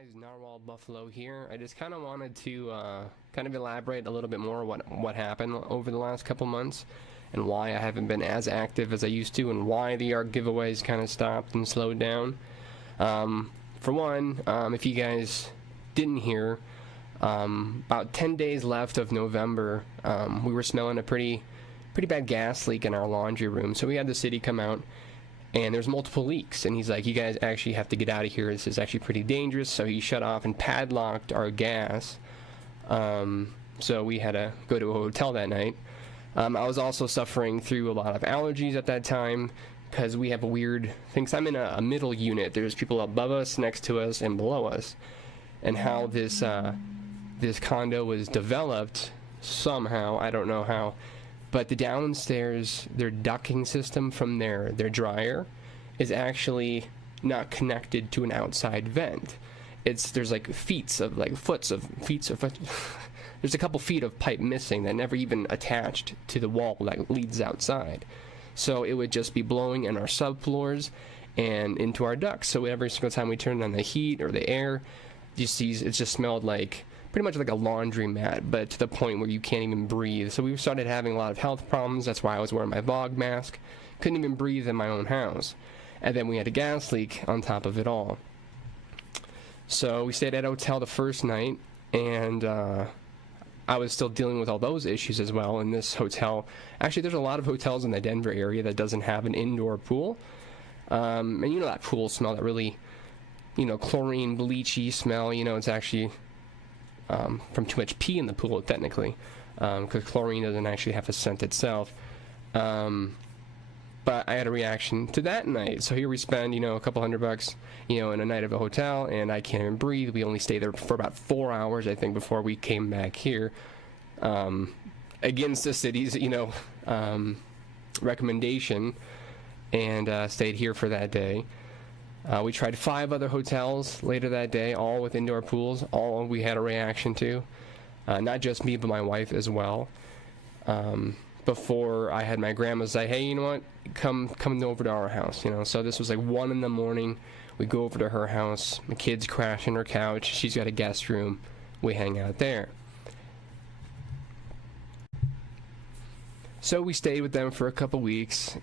guys, Narwhal Buffalo here. I just kind of wanted to kind of elaborate a little bit more what happened over the last couple months and why I haven't been as active as I used to and why the art giveaways kind of stopped and slowed down. For one, if you guys didn't hear, about 10 days left of November, we were smelling a pretty bad gas leak in our laundry room, so we had the city come out. And there's multiple leaks, and he's like, you guys actually have to get out of here. This is actually pretty dangerous. So he shut off and padlocked our gas. So we had to go to a hotel that night. I was also suffering through a lot of allergies at that time because we have a weird thing. I'm in a middle unit. There's people above us, next to us, and below us. And how this condo was developed somehow, I don't know how, but the downstairs, their ducting system from their dryer is actually not connected to an outside vent. There's like there's a couple feet of pipe missing that never even attached to the wall that leads outside. So it would just be blowing in our subfloors and into our ducts. So every single time we turned on the heat or the air, you see it just smelled like pretty much like a laundromat, but to the point where you can't even breathe. So we started having a lot of health problems. That's why I was wearing my Bog mask. Couldn't even breathe in my own house. And then we had a gas leak on top of it all. So we stayed at a hotel the first night, and I was still dealing with all those issues as well in this hotel. Actually, there's a lot of hotels in the Denver area that doesn't have an indoor pool. And you know that pool smell, that really, chlorine, bleachy smell. It's actually from too much pee in the pool, technically, because chlorine doesn't actually have a scent itself. But I had a reaction to that night. So here we spend, a couple $100, in a night of a hotel, and I can't even breathe. We only stayed there for about 4 hours, I think, before we came back here. Against the city's, recommendation, and stayed here for that day. We tried 5 other hotels later that day, all with indoor pools. All we had a reaction to. Not just me, but my wife as well. Before I had my grandma say, hey, you know what? Come over to our house, So this was like 1 in the morning. We go over to her house. My kids crash on her couch. She's got a guest room. We hang out there. So we stayed with them for a couple weeks.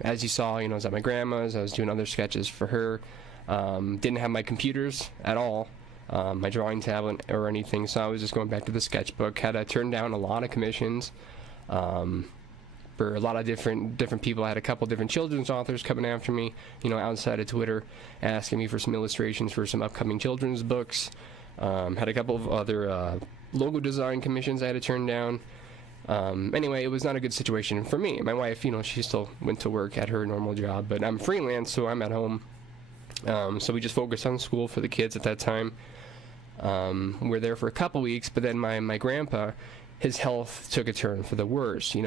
As you saw, I was at my grandma's. I was doing other sketches for her. Didn't have my computers at all, my drawing tablet or anything, so I was just going back to the sketchbook. Had to turn down a lot of commissions for a lot of different people. I had a couple different children's authors coming after me, outside of Twitter, asking me for some illustrations for some upcoming children's books. Had a couple of other logo design commissions I had to turn down. Anyway, it was not a good situation for me. My wife, she still went to work at her normal job, but I'm freelance, so I'm at home. So we just focused on school for the kids at that time. We were there for a couple weeks, but then my grandpa, his health took a turn for the worse. He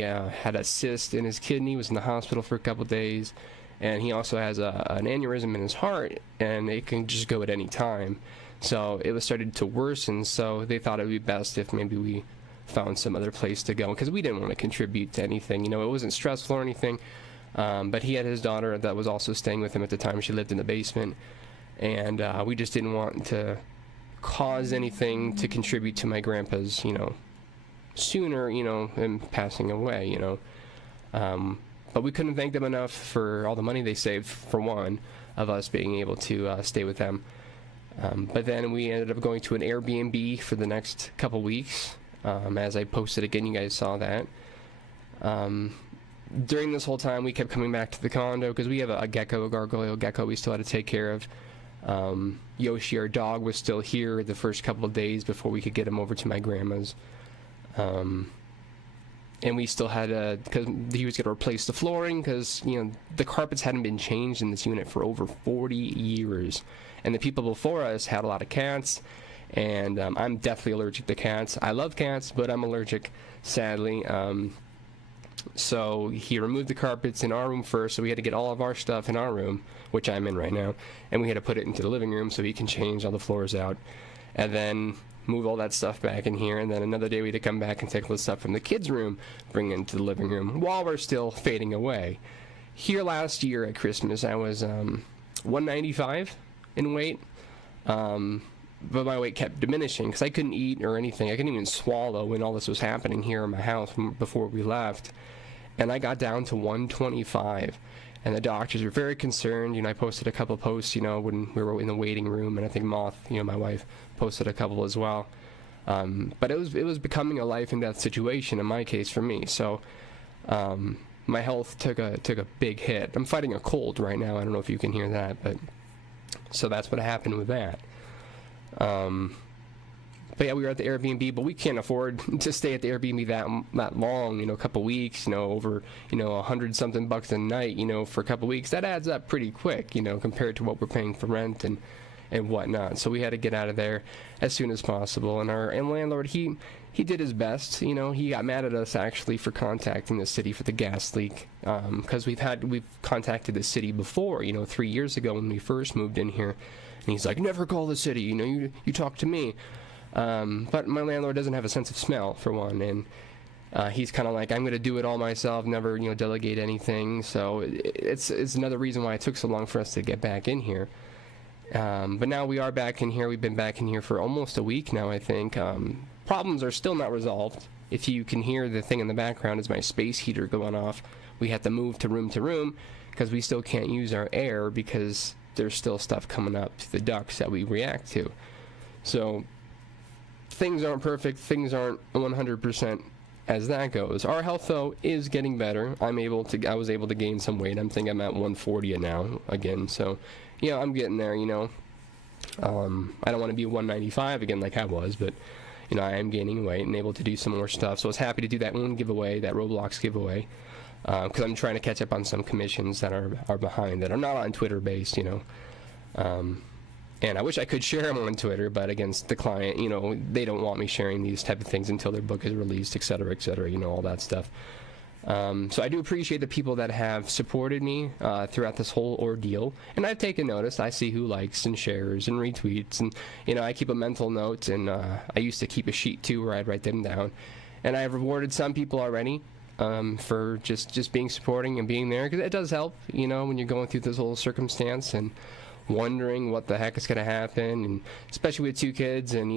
had a cyst in his kidney, was in the hospital for a couple days, and he also has an aneurysm in his heart, and it can just go at any time. So it was started to worsen, so they thought it would be best if maybe we found some other place to go, because we didn't want to contribute to anything. It wasn't stressful or anything, but he had his daughter that was also staying with him at the time. She lived in the basement, and we just didn't want to cause anything to contribute to my grandpa's, sooner, him passing away, but we couldn't thank them enough for all the money they saved, for one, of us being able to stay with them. But then we ended up going to an Airbnb for the next couple weeks. As I posted again, you guys saw that. During this whole time, we kept coming back to the condo because we have a gargoyle gecko we still had to take care of. Yoshi, our dog, was still here the first couple of days before we could get him over to my grandma's. And we still had because he was going to replace the flooring because, the carpets hadn't been changed in this unit for over 40 years. And the people before us had a lot of cats. And I'm definitely allergic to cats. I love cats, but I'm allergic, sadly. So he removed the carpets in our room first, so we had to get all of our stuff in our room, which I'm in right now, and we had to put it into the living room so he can change all the floors out, and then move all that stuff back in here, and then another day we had to come back and take all the stuff from the kids' room, bring it into the living room, while we're still fading away. Here last year at Christmas, I was 195 in weight. But my weight kept diminishing because I couldn't eat or anything. I couldn't even swallow when all this was happening here in my house before we left. And I got down to 125. And the doctors were very concerned. I posted a couple posts, when we were in the waiting room. And I think Moth, my wife, posted a couple as well. But it was becoming a life and death situation in my case for me. So my health took a big hit. I'm fighting a cold right now. I don't know if you can hear that, but so that's what happened with that. But yeah, we were at the Airbnb, but we can't afford to stay at the Airbnb that long, a couple weeks, over, $100-something bucks a night, for a couple weeks. That adds up pretty quick, compared to what we're paying for rent and whatnot. So we had to get out of there as soon as possible. And our landlord, he did his best. He got mad at us actually for contacting the city for the gas leak, because we've contacted the city before, 3 years ago when we first moved in here. And he's like, never call the city, you talk to me. But my landlord doesn't have a sense of smell, for one, and he's kind of like, I'm going to do it all myself, never, delegate anything. So it's another reason why it took so long for us to get back in here. But now we are back in here. We've been back in here for almost a week now, I think. Problems are still not resolved. If you can hear the thing in the background, is my space heater going off. We have to move to room because we still can't use our air because there's still stuff coming up to the ducts that we react to. So things aren't perfect. Things aren't 100% as that goes. Our health, though, is getting better. I was able to gain some weight. I think I'm at 140 now again. So, I'm getting there, I don't want to be 195 again like I was, but, I am gaining weight and able to do some more stuff. So I was happy to do that one giveaway, that Roblox giveaway, because I'm trying to catch up on some commissions that are behind, that are not on Twitter based, and I wish I could share them on Twitter, but against the client, they don't want me sharing these type of things until their book is released, et cetera, all that stuff. So I do appreciate the people that have supported me throughout this whole ordeal, and I've taken notice. I see who likes and shares and retweets, and I keep a mental note, and I used to keep a sheet too where I'd write them down, and I've rewarded some people already for just being supporting and being there, because it does help, when you're going through this whole circumstance and wondering what the heck is going to happen, and especially with 2 kids, and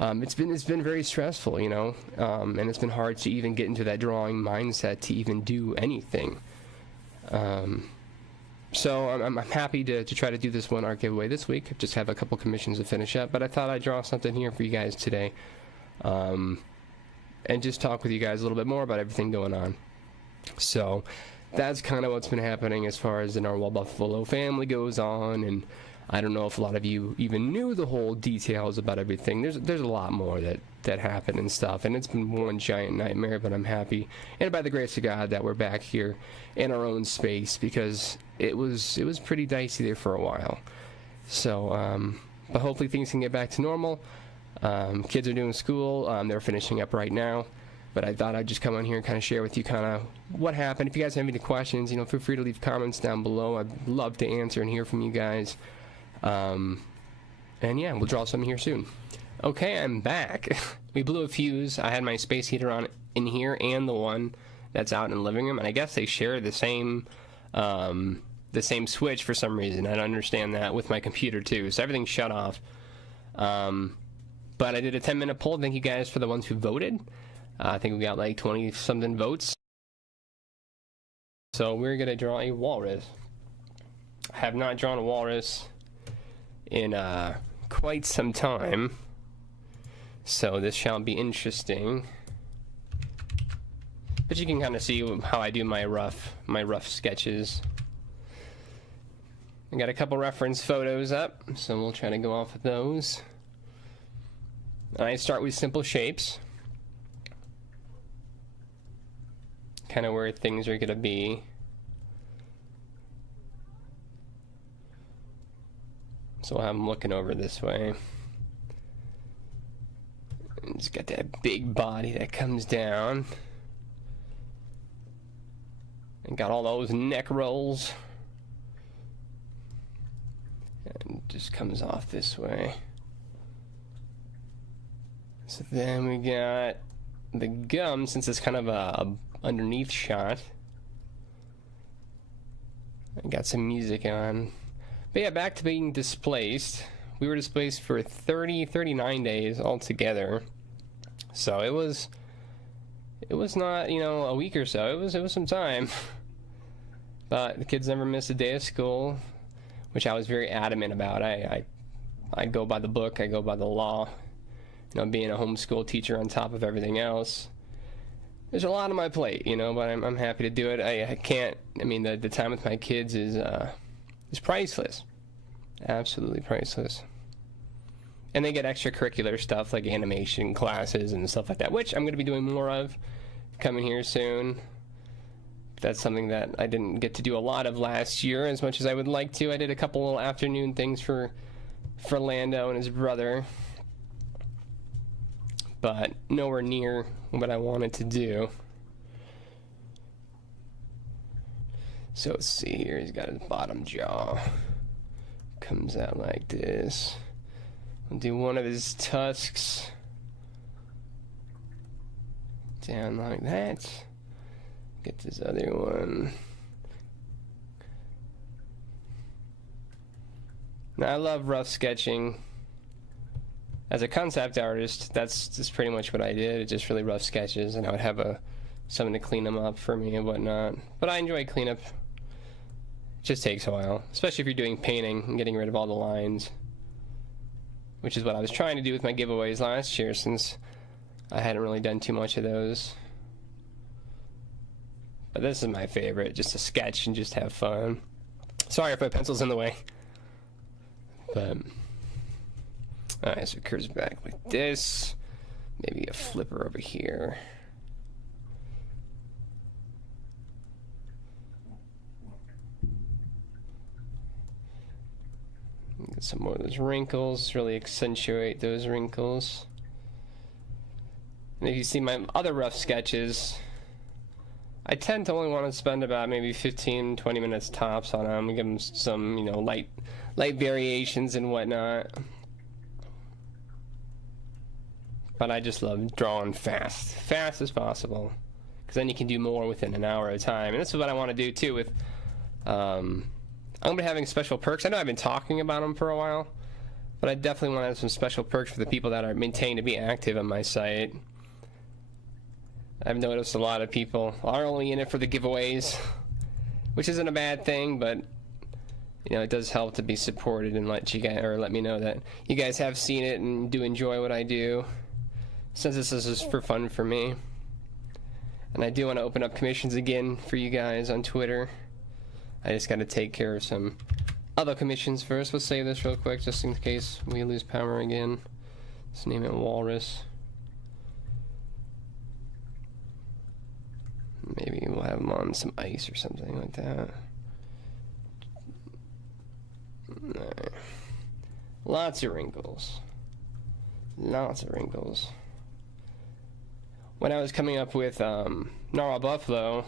it's been very stressful, and it's been hard to even get into that drawing mindset to even do anything. So I'm happy to try to do this one art giveaway this week. I just have a couple commissions to finish up, but I thought I'd draw something here for you guys today, and just talk with you guys a little bit more about everything going on. So that's kind of what's been happening as far as the Narwhal Buffalo family goes on, and I don't know if a lot of you even knew the whole details about everything. There's a lot more that happened and stuff, and it's been one giant nightmare, but I'm happy, and by the grace of God, that we're back here in our own space, because it was pretty dicey there for a while. So, but hopefully things can get back to normal. Kids are doing school. They're finishing up right now. But I thought I'd just come on here and kind of share with you kind of what happened. If you guys have any questions, feel free to leave comments down below. I'd love to answer and hear from you guys. And yeah, we'll draw something here soon. Okay, I'm back. We blew a fuse. I had my space heater on in here and the one that's out in the living room, and I guess they share the same switch for some reason. I don't understand that with my computer too. So everything's shut off. But I did a 10-minute poll. Thank you guys for the ones who voted. I think we got like 20-something votes. So we're going to draw a walrus. I have not drawn a walrus in quite some time. So this shall be interesting. But you can kind of see how I do my rough sketches. I got a couple reference photos up, so we'll try to go off of those. I start with simple shapes. Kind of where things are going to be. So I'm looking over this way. And it's got that big body that comes down. And got all those neck rolls. And just comes off this way. So then we got the gum, since it's kind of a underneath shot. I got some music on. But yeah, back to being displaced. We were displaced for 39 days altogether. So it was not, a week or so. It was some time. But the kids never missed a day of school, which I was very adamant about. I go by the book, I go by the law. Being a homeschool teacher on top of everything else. There's a lot on my plate, but I'm happy to do it. I can't, the time with my kids is priceless. Absolutely priceless. And they get extracurricular stuff like animation classes and stuff like that, which I'm going to be doing more of coming here soon. That's something that I didn't get to do a lot of last year as much as I would like to. I did a couple little afternoon things for Lando and his brother, but nowhere near what I wanted to do. So let's see here. He's got his bottom jaw. Comes out like this. I'll do one of his tusks. Down like that. Get this other one. Now, I love rough sketching. As a concept artist, that's just pretty much what I did. Just really rough sketches, and I would have someone to clean them up for me and whatnot. But I enjoy cleanup. It just takes a while, especially if you're doing painting and getting rid of all the lines, which is what I was trying to do with my giveaways last year, since I hadn't really done too much of those. But this is my favorite, just to sketch and just have fun. Sorry if my pencil's in the way. But alright, so it curves back like this. Maybe a flipper over here. Get some more of those wrinkles, really accentuate those wrinkles. And if you see my other rough sketches, I tend to only want to spend about maybe 15-20 minutes tops on them. Give them some, light variations and whatnot. But I just love drawing fast as possible, because then you can do more within an hour at a time. And this is what I want to do too with I'm going to be having special perks. I know I've been talking about them for a while, but I definitely want to have some special perks for the people that are maintained to be active on my site. I've noticed a lot of people are only in it for the giveaways, which isn't a bad thing, but it does help to be supported and let me know that you guys have seen it and do enjoy what I do, since this is just for fun for me. And I do want to open up commissions again for you guys on Twitter. I just got to take care of some other commissions first. Let's save this real quick just in case we lose power again. Let's name it Walrus. Maybe we'll have them on some ice or something like that. Right. Lots of wrinkles. Lots of wrinkles. When I was coming up with Narwhal Buffalo,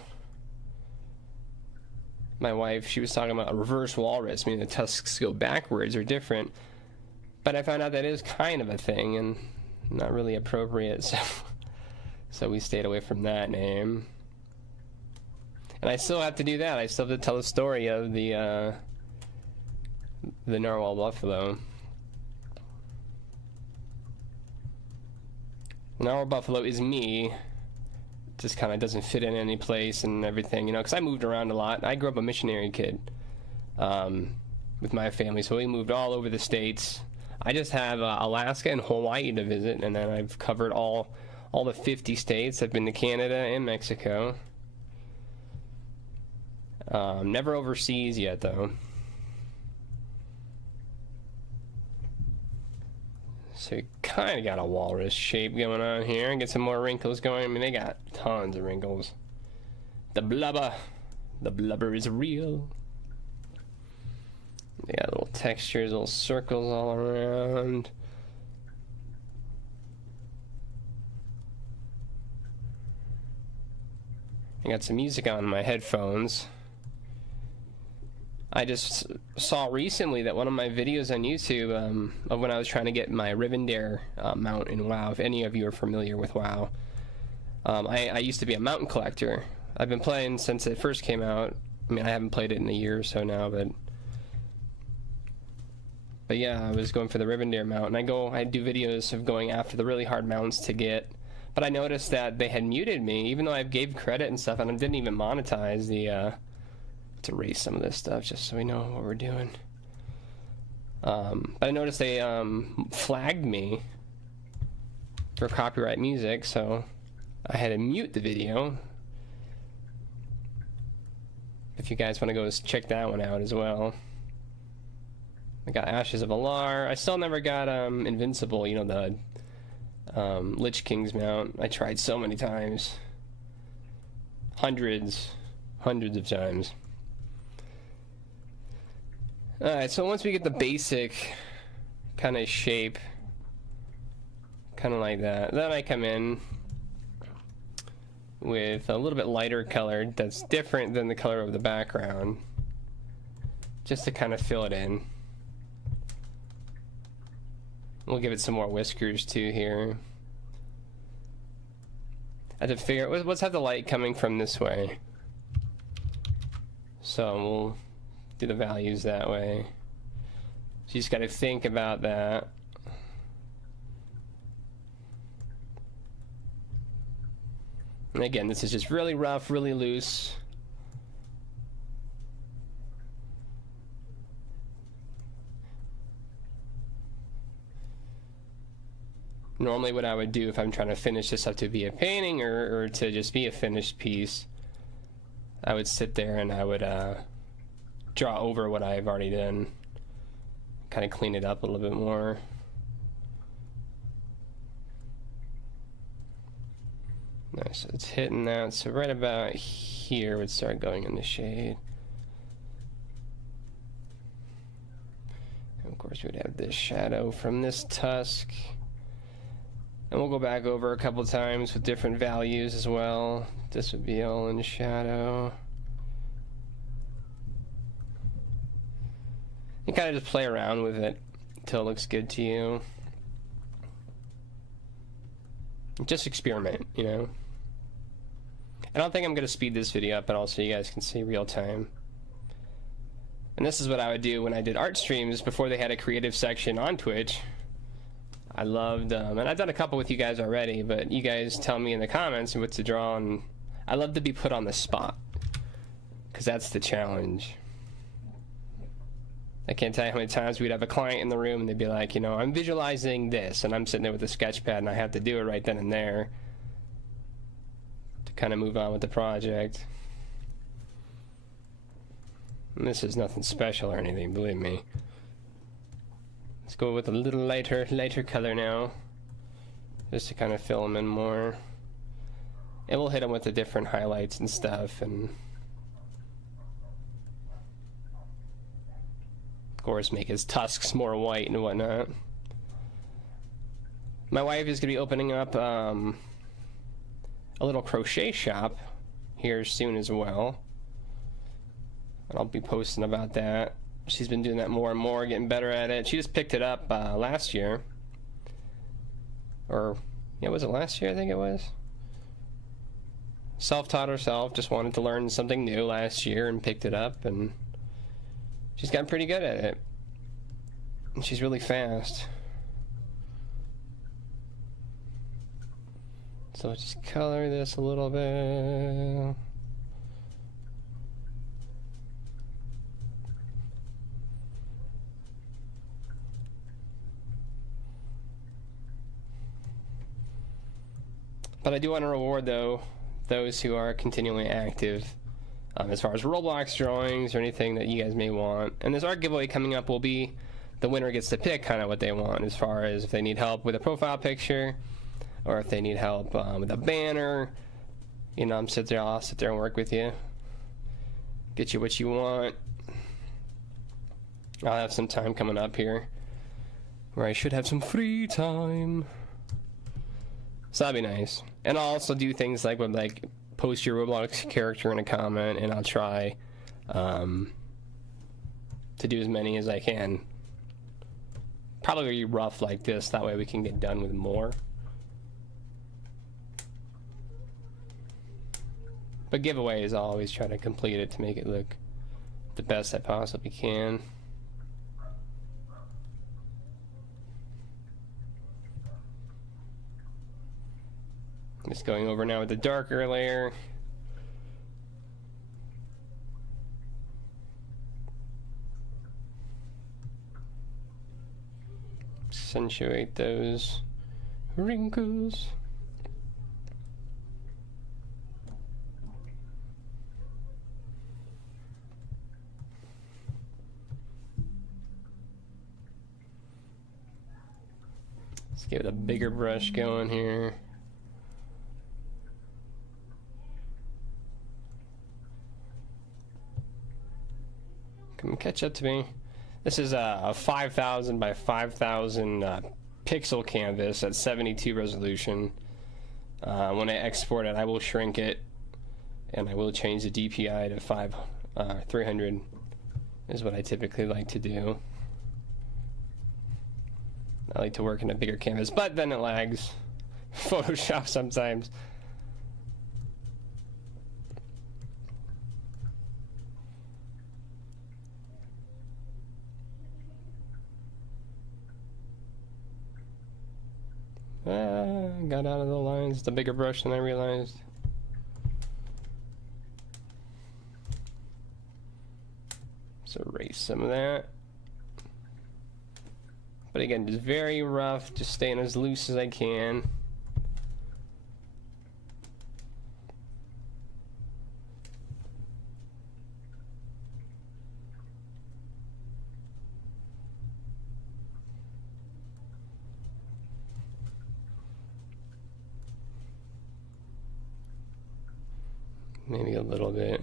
my wife, she was talking about a reverse walrus, meaning the tusks go backwards or different. But I found out that is kind of a thing and not really appropriate, so we stayed away from that name. And I still have to do that. I still have to tell the story of the Narwhal Buffalo. The Narwhal Buffalo is me. Just kind of doesn't fit in any place and everything, because I moved around a lot. I grew up a missionary kid with my family, so we moved all over the states. I just have Alaska and Hawaii to visit, and then I've covered all the 50 states. I've been to Canada and Mexico. Never overseas yet, though. So you kind of got a walrus shape going on here. And get some more wrinkles going. They got tons of wrinkles. The blubber is real. They got little textures, little circles all around. I got some music on my headphones. I just saw recently that one of my videos on YouTube of when I was trying to get my Rivendare mount in WoW, if any of you are familiar with WoW, I used to be a mountain collector. I've been playing since it first came out. I haven't played it in a year or so now, but But yeah, I was going for the Rivendare mount, and I do videos of going after the really hard mounts to get. But I noticed that they had muted me, even though I gave credit and stuff, and I didn't even monetize the, let's erase some of this stuff just so we know what we're doing. But I noticed they, flagged me for copyright music, so I had to mute the video. If you guys want to go check that one out as well. I got Ashes of Alar. I still never got, Invincible, you know, the Lich King's mount. I tried so many times. Hundreds of times. Alright, so once we get the basic kind of shape, kind of like that, then I come in with a little bit lighter colored that's different than the color of the background, just to kind of fill it in. We'll give it some more whiskers too here. I have to figure out, let's have the light coming from this way. So we'll do the values that way. So you just got to think about that. And again, this is just really rough, really loose. Normally what I would do if I'm trying to finish this up to be a painting or to just be a finished piece, I would sit there and I would draw over what I've already done, kind of clean it up a little bit more. Nice, so it's hitting that, so right about here would start going in the shade. And of course we'd have this shadow from this tusk. And we'll go back over a couple times with different values as well. This would be all in shadow. You kind of just play around with it until it looks good to you. Just experiment, you know. I don't think I'm going to speed this video up at all so you guys can see real time. And this is what I would do when I did art streams before they had a creative section on Twitch. I loved, and I've done a couple with you guys already, but you guys tell me in the comments what to draw, and I love to be put on the spot, because that's the challenge. I can't tell you how many times we'd have a client in the room and they'd be like, you know, I'm visualizing this, and I'm sitting there with a sketch pad and I have to do it right then and there to kind of move on with the project. And this is nothing special or anything, believe me. Let's go with a little lighter color now, just to kind of fill them in more. And we'll hit them with the different highlights and stuff, and of course make his tusks more white and whatnot. My wife is going to be opening up a little crochet shop here soon as well, and I'll be posting about that. She's been doing that more and more, getting better at it. She just picked it up last year. Or, yeah, was it last year? I think it was. Self-taught herself, just wanted to learn something new last year and picked it up, and she's gotten pretty good at it. And she's really fast. So let's just color this a little bit. But I do want to reward, though, those who are continually active as far as Roblox drawings or anything that you guys may want. And this art giveaway coming up will be the winner gets to pick kind of what they want, as far as if they need help with a profile picture or if they need help with a banner. You know, I'll sit there and work with you, get you what you want. I'll have some time coming up here where I should have some free time. So that'd be nice. And I'll also do things like post your Roblox character in a comment, and I'll try to do as many as I can. Probably rough like this, that way we can get done with more. But giveaways, I'll always try to complete it to make it look the best I possibly can. Just going over now with the darker layer. Accentuate those wrinkles. Let's get a bigger brush going here. Come catch up to me. This is a 5,000 by 5,000 pixel canvas at 72 resolution. When I export it, I will shrink it, and I will change the DPI to 300 is what I typically like to do. I like to work in a bigger canvas, but then it lags. Photoshop sometimes. Got out of the lines. It's a bigger brush than I realized. So erase some of that. But again, just very rough, just staying as loose as I can. Maybe a little bit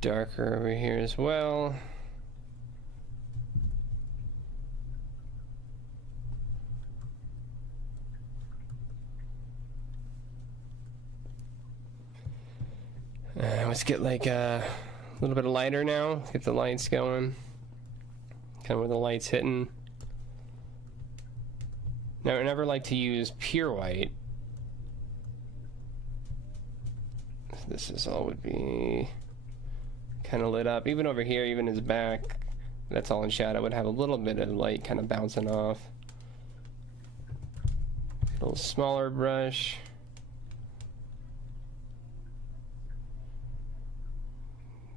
darker over here as well. Let's get like a little bit of lighter now. Let's get the lights going. Kind of where the light's hitting. Now, I never like to use pure white. This is all would be kind of lit up. Even over here, even his back, that's all in shadow, would have a little bit of light kind of bouncing off. A little smaller brush.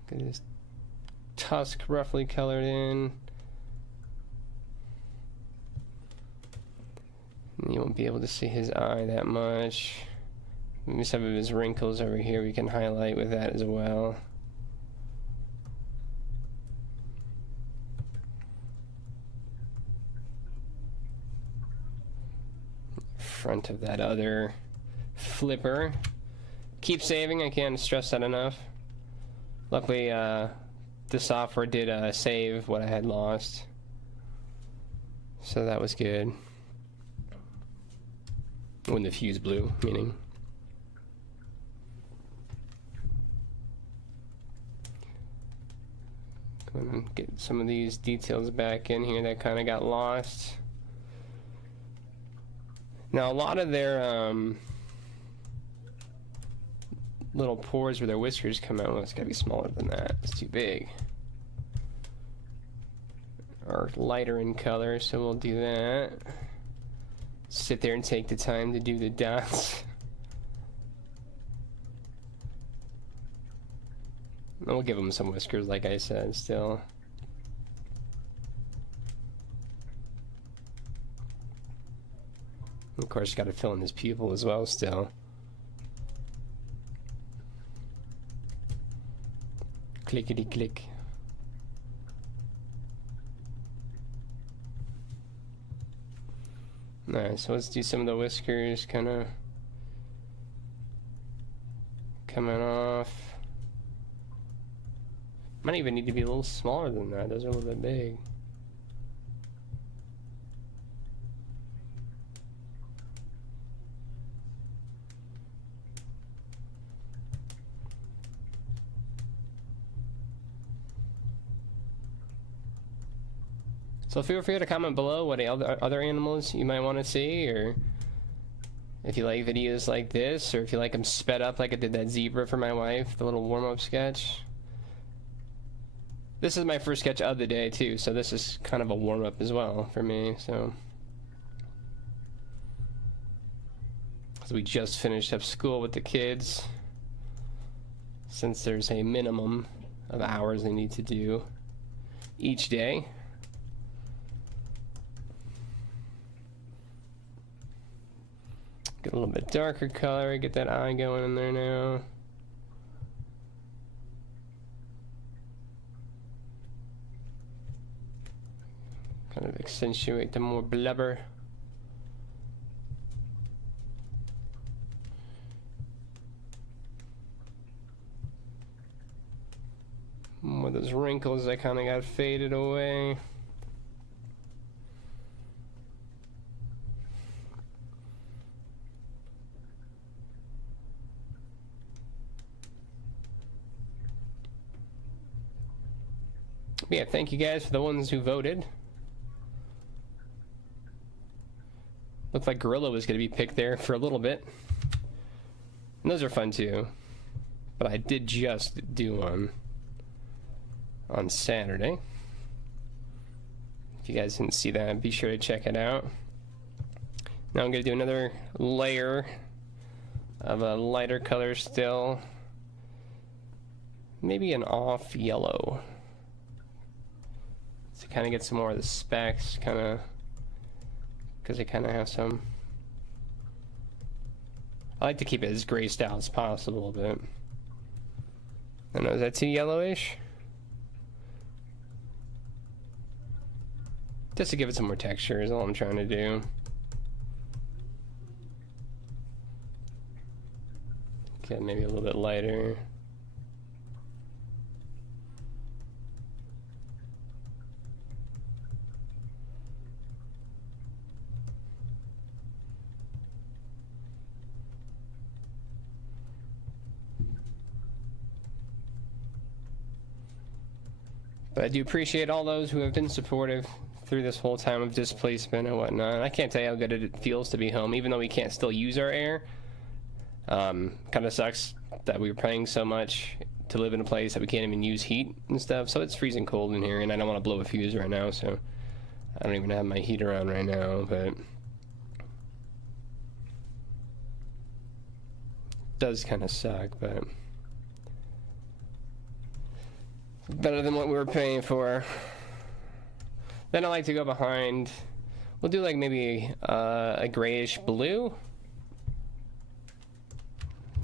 Get his tusk roughly colored in. And you won't be able to see his eye that much. Maybe some of his wrinkles over here we can highlight with that as well. Front of that other flipper. Keep saving, I can't stress that enough. Luckily, the software did save what I had lost. So that was good. When the fuse blew, meaning. Get some of these details back in here that kind of got lost. Now a lot of their little pores where their whiskers come out, well, it's gotta be smaller than that, it's too big. Or lighter in color, so we'll do that. Sit there and take the time to do the dots. We'll give him some whiskers, like I said, still. Of course, got to fill in his pupil as well, still. Clickety click. Alright, so let's do some of the whiskers kind of coming off. Might even need to be a little smaller than that. Those are a little bit big. So feel free to comment below what other animals you might want to see, or if you like videos like this, or if you like them sped up like I did that zebra for my wife, the little warm-up sketch. This is my first sketch of the day too, so this is kind of a warm-up as well for me. So because we just finished up school with the kids, since there's a minimum of hours they need to do each day. Get a little bit darker color, get that eye going in there now. Kind of accentuate the more blubber. More of those wrinkles that kind of got faded away. But yeah, thank you guys for the ones who voted. Looked like Gorilla was going to be picked there for a little bit. And those are fun too. But I did just do one on Saturday. If you guys didn't see that, be sure to check it out. Now I'm going to do another layer of a lighter color still. Maybe an off yellow. To kind of get some more of the specks, kind of, because they kind of have some. I like to keep it as grayed out as possible, but I don't know, is that too yellowish? Just to give it some more texture is all I'm trying to do. Okay, maybe a little bit lighter. But I do appreciate all those who have been supportive through this whole time of displacement and whatnot. I can't tell you how good it feels to be home, even though we can't still use our air. Kind of sucks that we were paying so much to live in a place that we can't even use heat and stuff. So it's freezing cold in here, and I don't want to blow a fuse right now, so I don't even have my heater on right now, but it does kind of suck, but better than what we were paying for. Then I like to go behind. We'll do like maybe a grayish blue.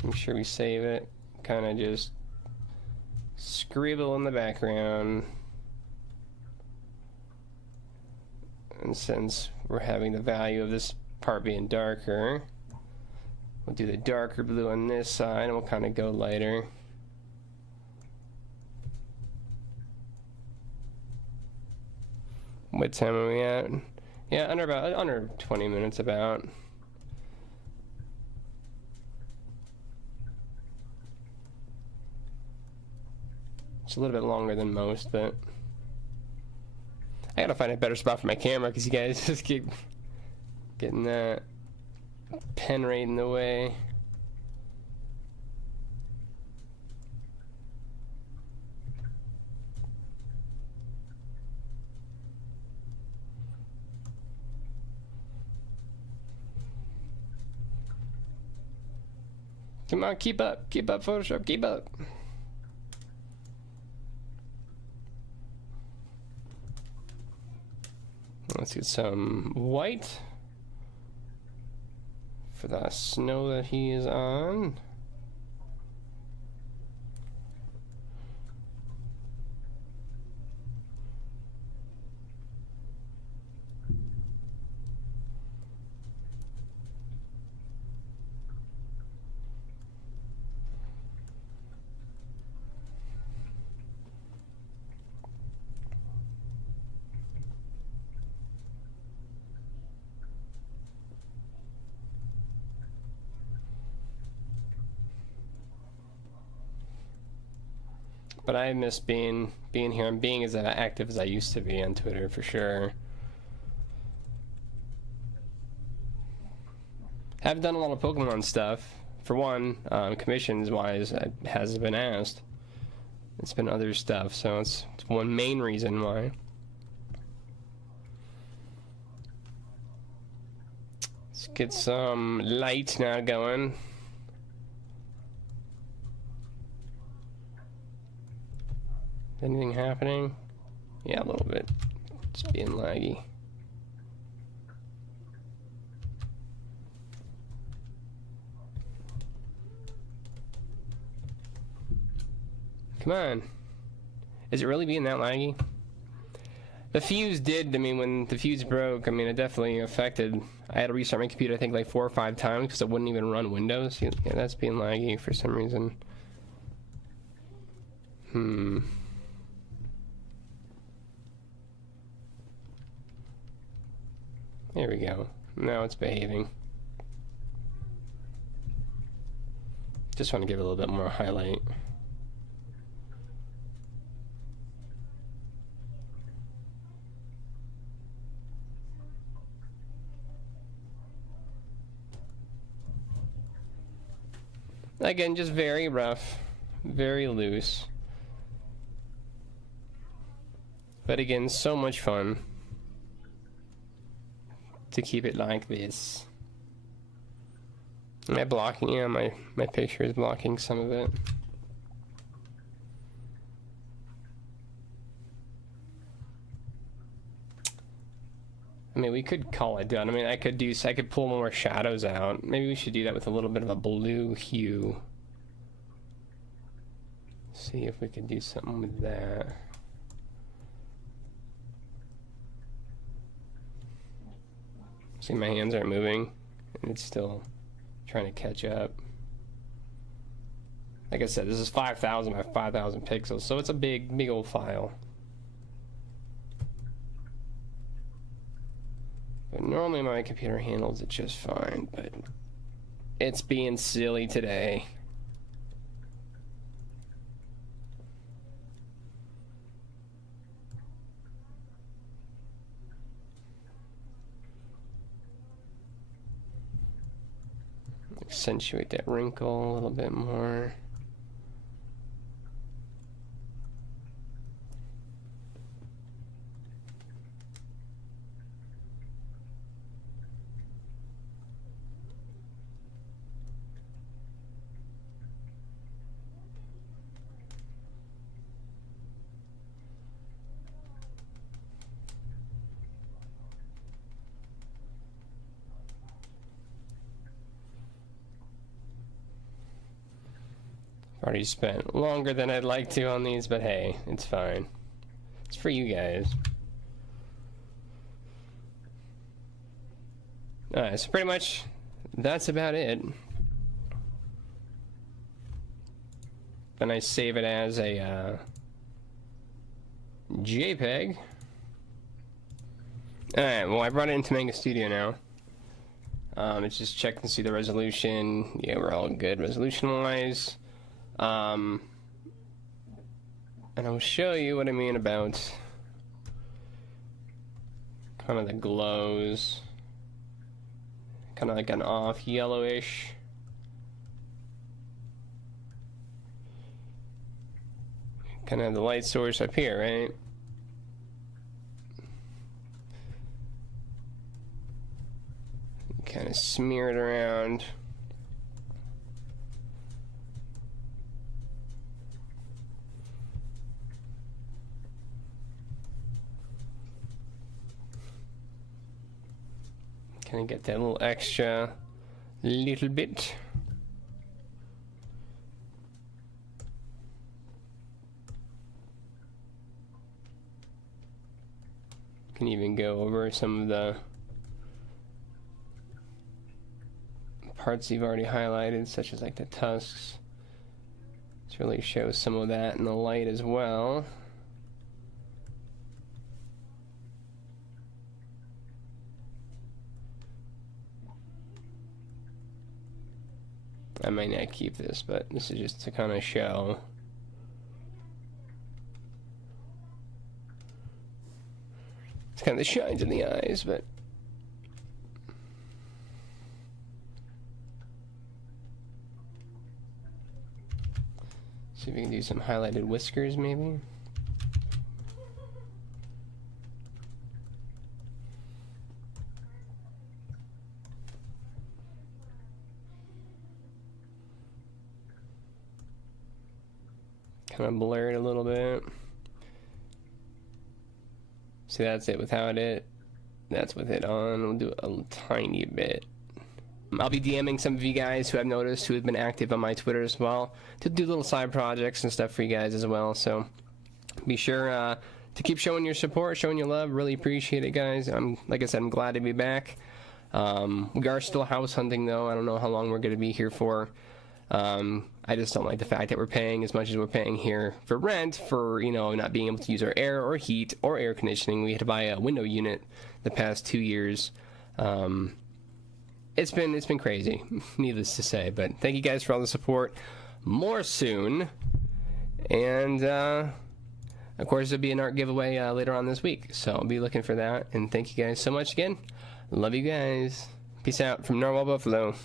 Make sure we save it. Kind of just scribble in the background. And since we're having the value of this part being darker, we'll do the darker blue on this side, and we'll kind of go lighter. What time are we at? Yeah, under 20 minutes about. It's a little bit longer than most, but I gotta find a better spot for my camera because you guys just keep getting that pen right in the way. Come on, keep up, Photoshop, keep up. Let's get some white for the snow that he is on. But I miss being here and being as active as I used to be on Twitter, for sure. Haven't done a lot of Pokemon stuff. For one, commissions-wise, it hasn't been asked. It's been other stuff, so it's one main reason why. Let's get some light now going. Anything happening? Yeah, a little bit. Just being laggy. Come on. Is it really being that laggy? The fuse did, I mean, when the fuse broke, I mean, it definitely affected. I had to restart my computer, I think, like 4 or 5 times because it wouldn't even run Windows. Yeah, that's being laggy for some reason. There we go. Now it's behaving. Just want to give it a little bit more highlight. Again, just very rough, very loose. But again, so much fun to keep it like this. Am I blocking? Yeah, my picture is blocking some of it. I mean, we could call it done. I mean, I could pull more shadows out. Maybe we should do that with a little bit of a blue hue. See if we can do something with that. See, my hands aren't moving, and it's still trying to catch up. Like I said, this is 5,000 by 5,000 pixels, so it's a big old file. But normally my computer handles it just fine, but it's being silly today. Accentuate that wrinkle a little bit more. Already spent longer than I'd like to on these, but hey, it's fine. It's for you guys. Alright, so pretty much that's about it. Then I save it as a JPEG. Alright, well, I brought it into Manga Studio now. It's just checked and see the resolution. Yeah, we're all good resolution-wise. And I'll show you what I mean about kind of the glows. Kind of like an off yellowish. Kind of the light source up here, right? Kind of smear it around. Kind of get that little extra little bit. Can even go over some of the parts you've already highlighted, such as like the tusks. This really shows some of that in the light as well. I might not keep this, but this is just to kind of show. It's kind of the shines in the eyes, but see if we can do some highlighted whiskers maybe. kind of blurred a little bit. See, that's it without it. That's with it on. We'll do a tiny bit. I'll be DMing some of you guys who I've noticed who have been active on my Twitter as well to do little side projects and stuff for you guys as well. So be sure to keep showing your support, showing your love. Really appreciate it, guys. Like I said, I'm glad to be back. We are still house hunting, though. I don't know how long we're going to be here for. I just don't like the fact that we're paying as much as we're paying here for rent for, you know, not being able to use our air or heat or air conditioning. We had to buy a window unit the past 2 years. It's been crazy, needless to say. But thank you guys for all the support. More soon. And, of course, there'll be an art giveaway later on this week. So I'll be looking for that. And thank you guys so much again. Love you guys. Peace out from Narwhal Buffalo.